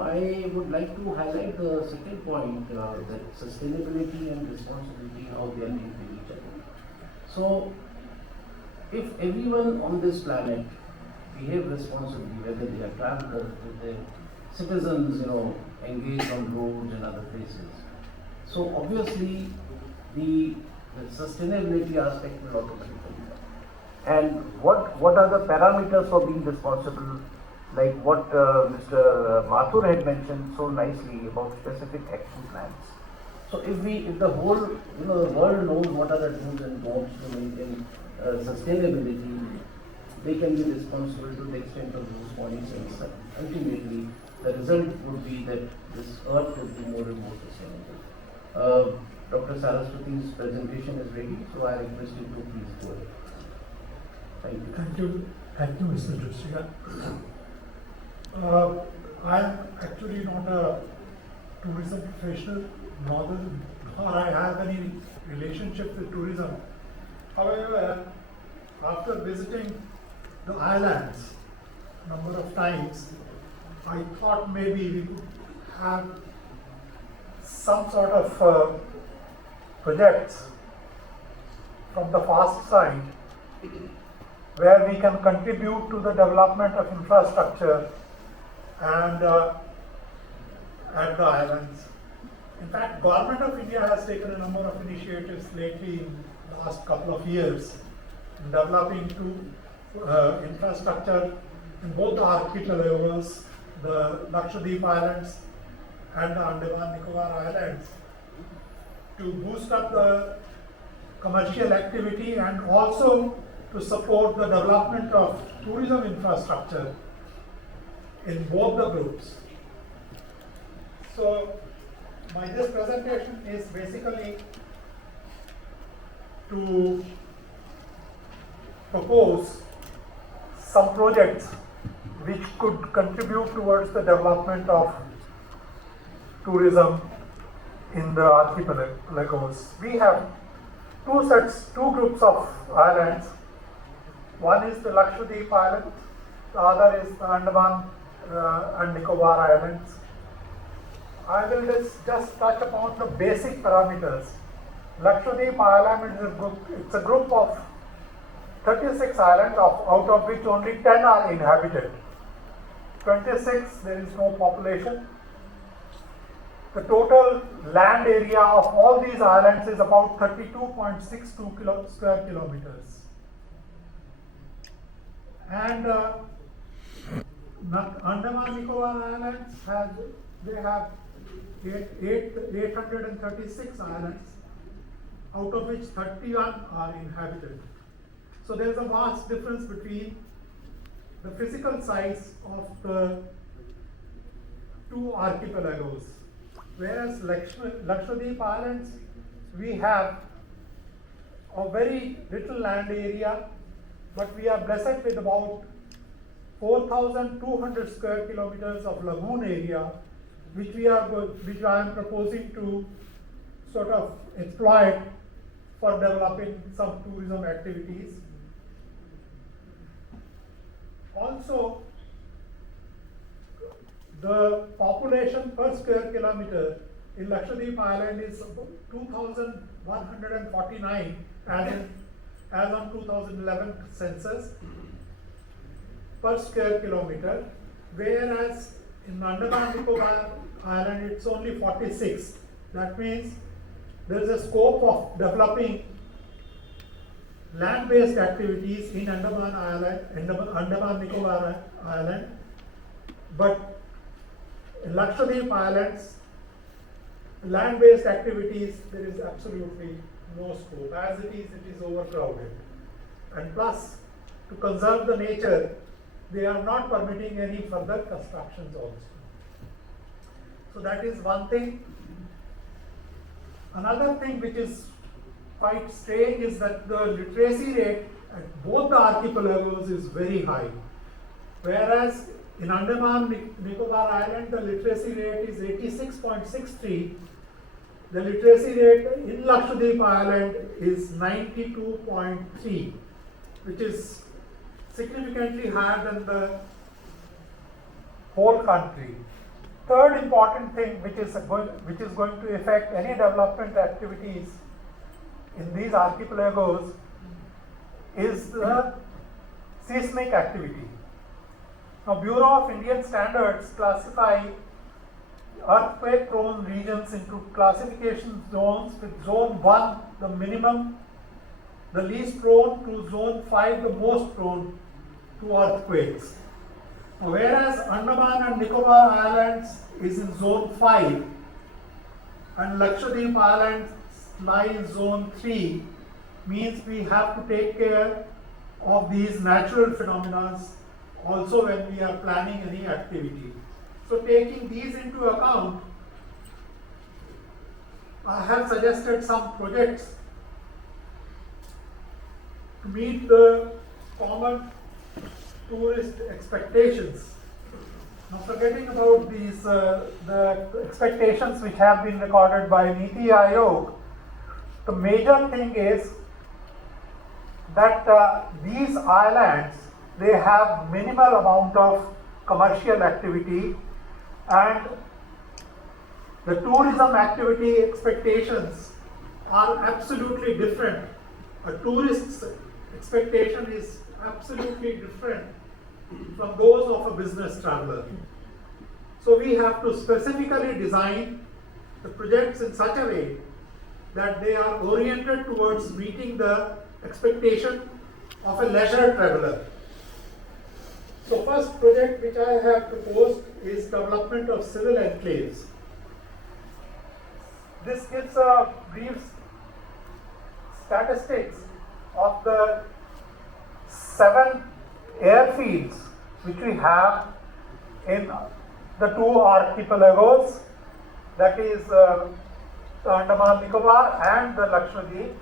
I would like to highlight the second point, that sustainability and responsibility, how they are linked with each other. So, if everyone on this planet behave responsibly, whether they are travelers, whether citizens, engage on roads and other places, so obviously the, the sustainability aspect will automatically come. And what are the parameters for being responsible? Like what Mr. Mathur had mentioned so nicely about specific action plans. So if the whole the world knows what are the do's and don'ts to maintain sustainability, they can be responsible to the extent of those points, and ultimately the result would be that this earth would be more and more sustainable. Dr. Saraswati's presentation is ready, so I request you to please go ahead. Thank you. Thank you, Mr. Joshi. I am actually not a tourism professional, nor I have any relationship with tourism. However, after visiting the islands a number of times, I thought maybe we could have some sort of projects from the fast side where we can contribute to the development of infrastructure and at the islands. In fact, Government of India has taken a number of initiatives lately in the last couple of years in developing infrastructure in both the archipelagos, the Lakshadweep Islands and the Andaman Nicobar Islands, to boost up the commercial activity and also to support the development of tourism infrastructure in both the groups. So, this presentation is basically to propose some projects which could contribute towards the development of tourism in the archipelagos. We have two groups of islands. One is the Lakshadweep Island, the other is the Andaman and Nicobar Islands. I will just touch upon the basic parameters. Lakshadweep Island is a group of 36 islands, out of which only 10 are inhabited. 26, there is no population. The total land area of all these islands is about 32.62 square kilometers. And Andaman Nicobar Islands have 836 islands, out of which 31 are inhabited. So there is a vast difference between the physical size of the two archipelagos. Whereas Lakshadweep Islands, we have a very little land area, but we are blessed with about 4,200 square kilometers of lagoon area, which I am proposing to sort of exploit for developing some tourism activities. Also, the population per square kilometer in Lakshadweep Island is 2,149 as on 2011 census per square kilometer, whereas in Andaman Nicobar Island it's only 46. That means there is a scope of developing land-based activities in Andaman Nicobar Island, but in Lakshadweep Islands, land-based activities, there is absolutely no scope. As it is overcrowded. And plus, to conserve the nature, they are not permitting any further constructions also. So that is one thing. Another thing which is quite strange is that the literacy rate at both the archipelagos is very high. Whereas in Andaman Nicobar Island, the literacy rate is 86.63. The literacy rate in Lakshadweep Island is 92.3, which is significantly higher than the whole country. third important thing which is going to affect any development activities in these archipelagos is the seismic activity. Now, Bureau of Indian Standards classify earthquake-prone regions into classification zones, with Zone 1 the minimum, the least prone, to Zone 5 the most prone to earthquakes. Now, whereas Andaman and Nicobar Islands is in Zone 5 and Lakshadweep Islands lie in Zone 3, means we have to take care of these natural phenomena also when we are planning any activity. So, taking these into account, I have suggested some projects to meet the common tourist expectations. Now, forgetting about these the expectations which have been recorded by Niti Aayog, the major thing is that these islands, they have minimal amount of commercial activity, and the tourism activity expectations are absolutely different. A tourist's expectation is absolutely different from those of a business traveler. So we have to specifically design the projects in such a way that they are oriented towards meeting the expectation of a leisure traveler. So first project which I have proposed is development of civil enclaves. This gives a brief statistics of the 7 airfields which we have in the 2 archipelagos, that is the Andaman Nicobar and the Lakshadweep.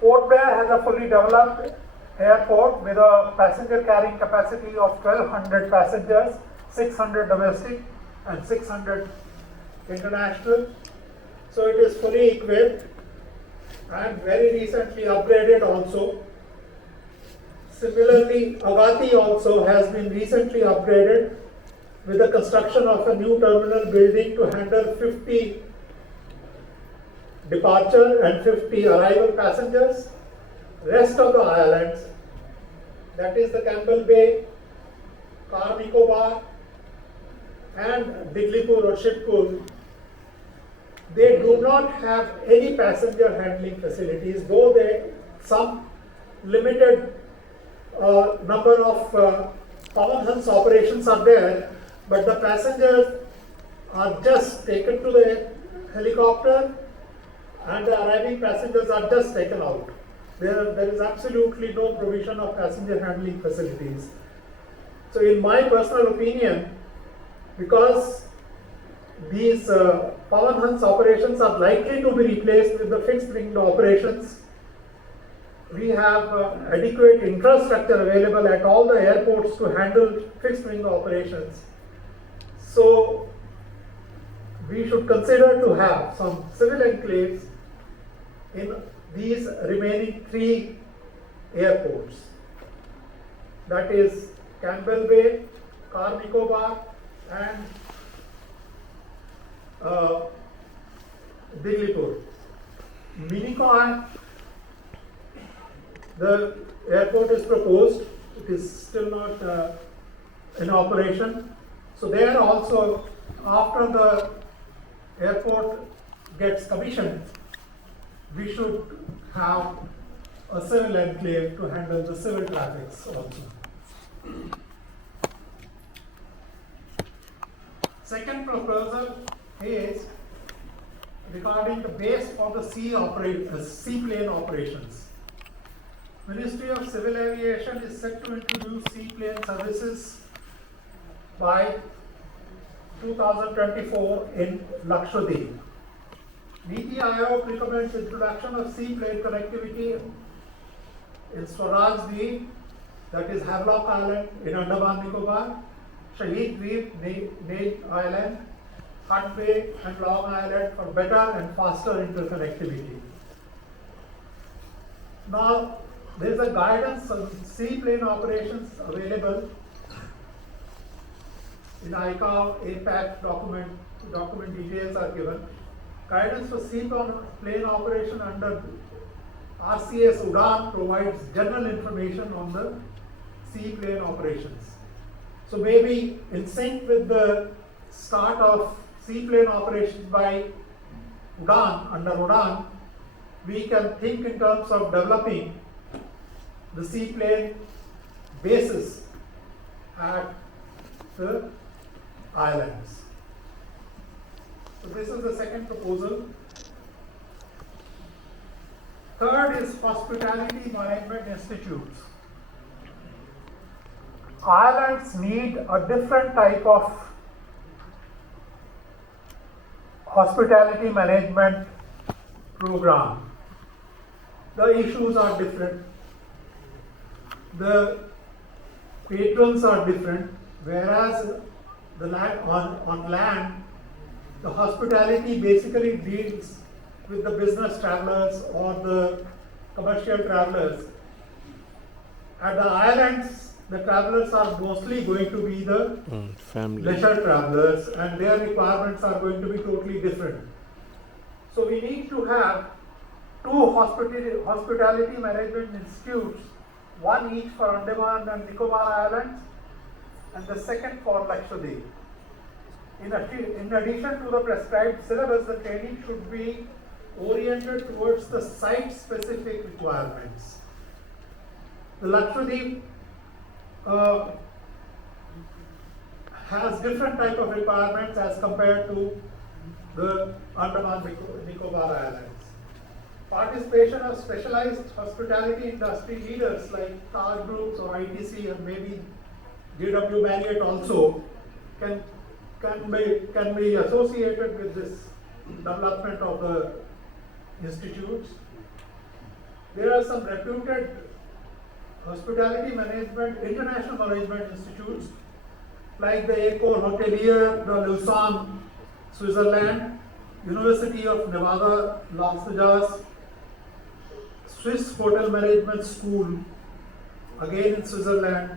Port Blair has a fully developed airport with a passenger carrying capacity of 1200 passengers, 600 domestic and 600 international. So it is fully equipped and very recently upgraded also. Similarly, Agati also has been recently upgraded with the construction of a new terminal building to handle 50 departure and 50 arrival passengers. Rest of the islands, that is the Campbell Bay, Car Nicobar and Diglipur or Shipkul, they do not have any passenger handling facilities, though some limited number of Pawanhans operations are there, but the passengers are just taken to the helicopter and the arriving passengers are just taken out. There is absolutely no provision of passenger handling facilities. So in my personal opinion, because these Pawanhans operations are likely to be replaced with the fixed wing operations, we have adequate infrastructure available at all the airports to handle fixed wing operations. So we should consider to have some civil enclaves in these remaining 3 airports, that is Campbell Bay, Car Nicobar and Diglipur. Minikoi, the airport is proposed, it is still not in operation. So there also, after the airport gets commissioned, we should have a civil enclave to handle the civil traffics also. Second proposal is regarding the base for the seaplane operations. Ministry of Civil Aviation is set to introduce seaplane services by 2024 in Lakshadweep. Niti Aayog recommends introduction of seaplane connectivity in Saraswati, that is Havelock Island in Andaman Nicobar, Shaheed Dweep, Nail Island, Hutt Bay and Long Island for better and faster interconnectivity. Now, there is a guidance on seaplane operations available in ICAO, APAC document details are given. Guidance for seaplane operation under RCS UDAN provides general information on the seaplane operations. So maybe in sync with the start of seaplane operations by UDAN, under UDAN, we can think in terms of developing the seaplane bases at the islands. So this is the second proposal. Third is hospitality management institutes. Islands need a different type of hospitality management program. The issues are different. The patrons are different, whereas on land, the hospitality basically deals with the business travelers or the commercial travelers. At the islands, the travelers are mostly going to be the leisure travelers, and their requirements are going to be totally different. So we need to have two hospitality management institutes, one each for Andaman and Nicobar Islands, and the second for Lakshadweep. In addition to the prescribed syllabus, the training should be oriented towards the site-specific requirements. The Lakshadweep has different type of requirements as compared to the Andaman Nicobar Islands. Participation of specialized hospitality industry leaders like Taj Groups or ITC and maybe JW Marriott also can be associated with this development of the institutes. There are some reputed hospitality management, international management institutes like the École Hôtelière de Lausanne, Switzerland, University of Nevada, Las Vegas, Swiss Hotel Management School, again in Switzerland,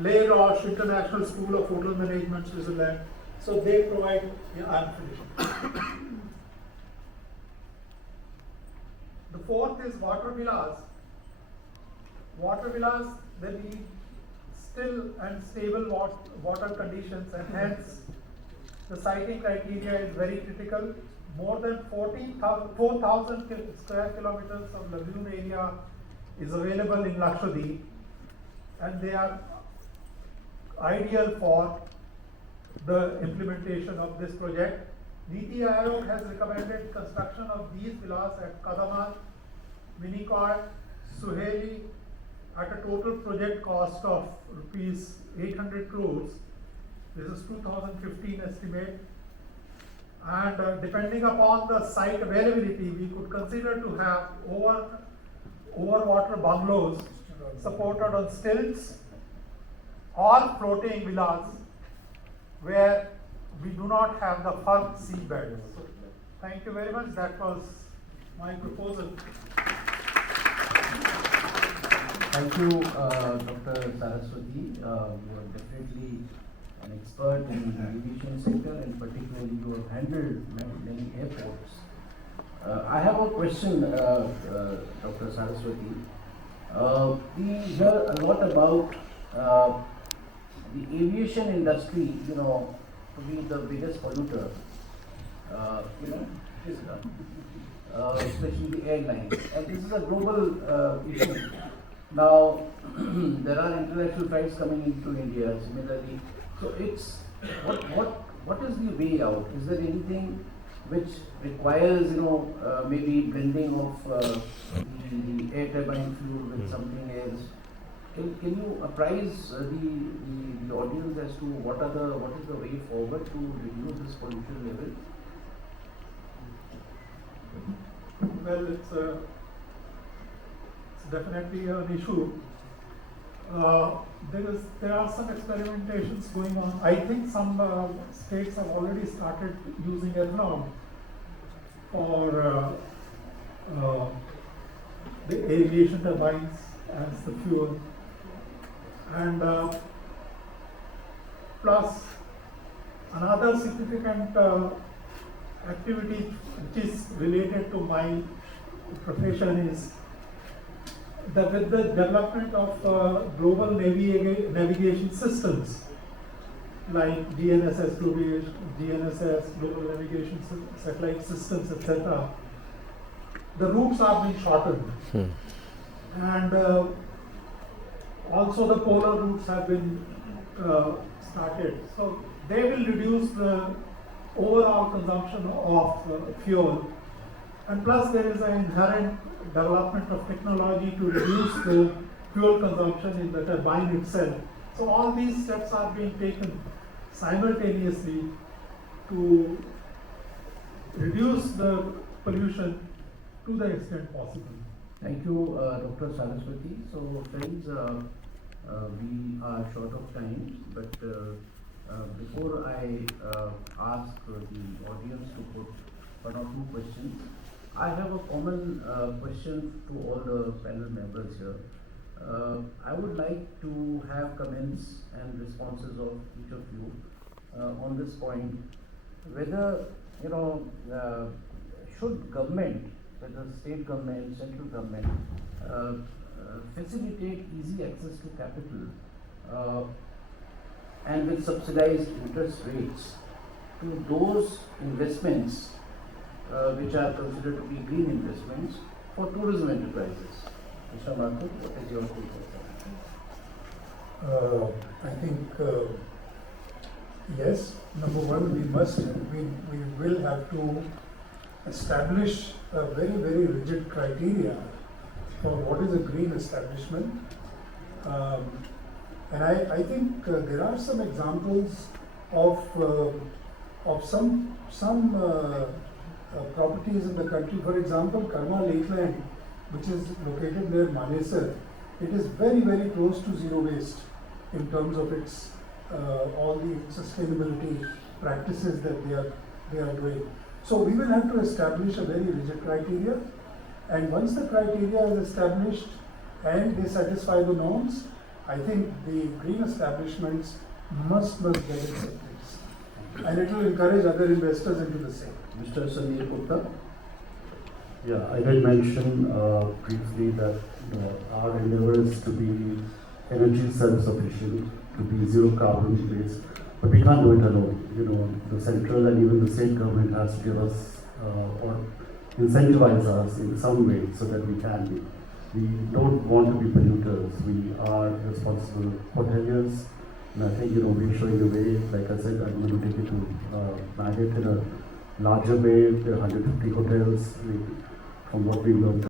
Les Roches International School of Hotel Management, Switzerland. So they provide, I'm finishing. The fourth is water villas. Water villas, they need still and stable water conditions, and hence the siting criteria is very critical. More than 4,000 square kilometers of lagoon area is available in Lakshadweep, and they are ideal for the implementation of this project. Niti Aayog has recommended construction of these villas at Kadamat, Minikoi, Suheli at a total project cost of rupees 800 crores. This is 2015 estimate. And depending upon the site availability, we could consider to have overwater bungalows supported on stilts or floating villas where we do not have the firm seabed. So, thank you very much. That was my proposal. Thank you, Dr. Saraswati. You are definitely an expert in the aviation sector, and particularly you have handled many airports. I have a question, Dr. Saraswati. We hear a lot about the aviation industry, to be the biggest polluter, especially the airlines. And this is a global issue. Now, there are international flights coming into India similarly. So it's, what is the way out? Is there anything which requires, maybe blending of the air turbine fuel with something else? Can you apprise the audience as to what is the way forward to reduce this pollution level? Well, it's definitely an issue. There are some experimentations going on. I think some states have already started using ethanol for the aviation turbines as the fuel, and plus Another significant activity which is related to my profession is with the development of global navigation systems like GNSS, global navigation satellite systems, etc. The routes are being shortened, and also the polar routes have been started. So they will reduce the overall consumption of fuel, and plus there is an inherent development of technology to reduce the fuel consumption in the turbine itself. So all these steps are being taken simultaneously to reduce the pollution to the extent possible. Thank you, Dr. Saraswati. So, friends, we are short of time, but before I ask the audience to put one or two questions, I have a common question to all the panel members here. I would like to have comments and responses of each of you on this point, whether, should government, whether state government, central government, facilitate easy access to capital and with subsidized interest rates to those investments which are considered to be green investments for tourism enterprises. Mr. Mathur, what is your take on I think yes. Number one, we will have to establish a very, very rigid criteria for what is a green establishment. And I think there are some examples of some properties in the country. For example, Karma Lakeland, which is located near Manesar, it is very, very close to zero waste in terms of its all the sustainability practices that they are doing. So we will have to establish a very rigid criteria, and once the criteria is established and they satisfy the norms, I think the green establishments must get acceptance, and it will encourage other investors into the same. Mr. Sandeep Gupta? Yeah, I did mention briefly that our endeavor is to be energy self-sufficient, to be zero carbon based, but we can't do it alone. The central and even the state government has to give us or incentivize us in some way so that we can be. We don't want to be polluters. We are responsible hoteliers, and I think we're showing the way. Like I said, I'm going to take it to Marriott in a larger way. There are 150 hotels. From what we've learned.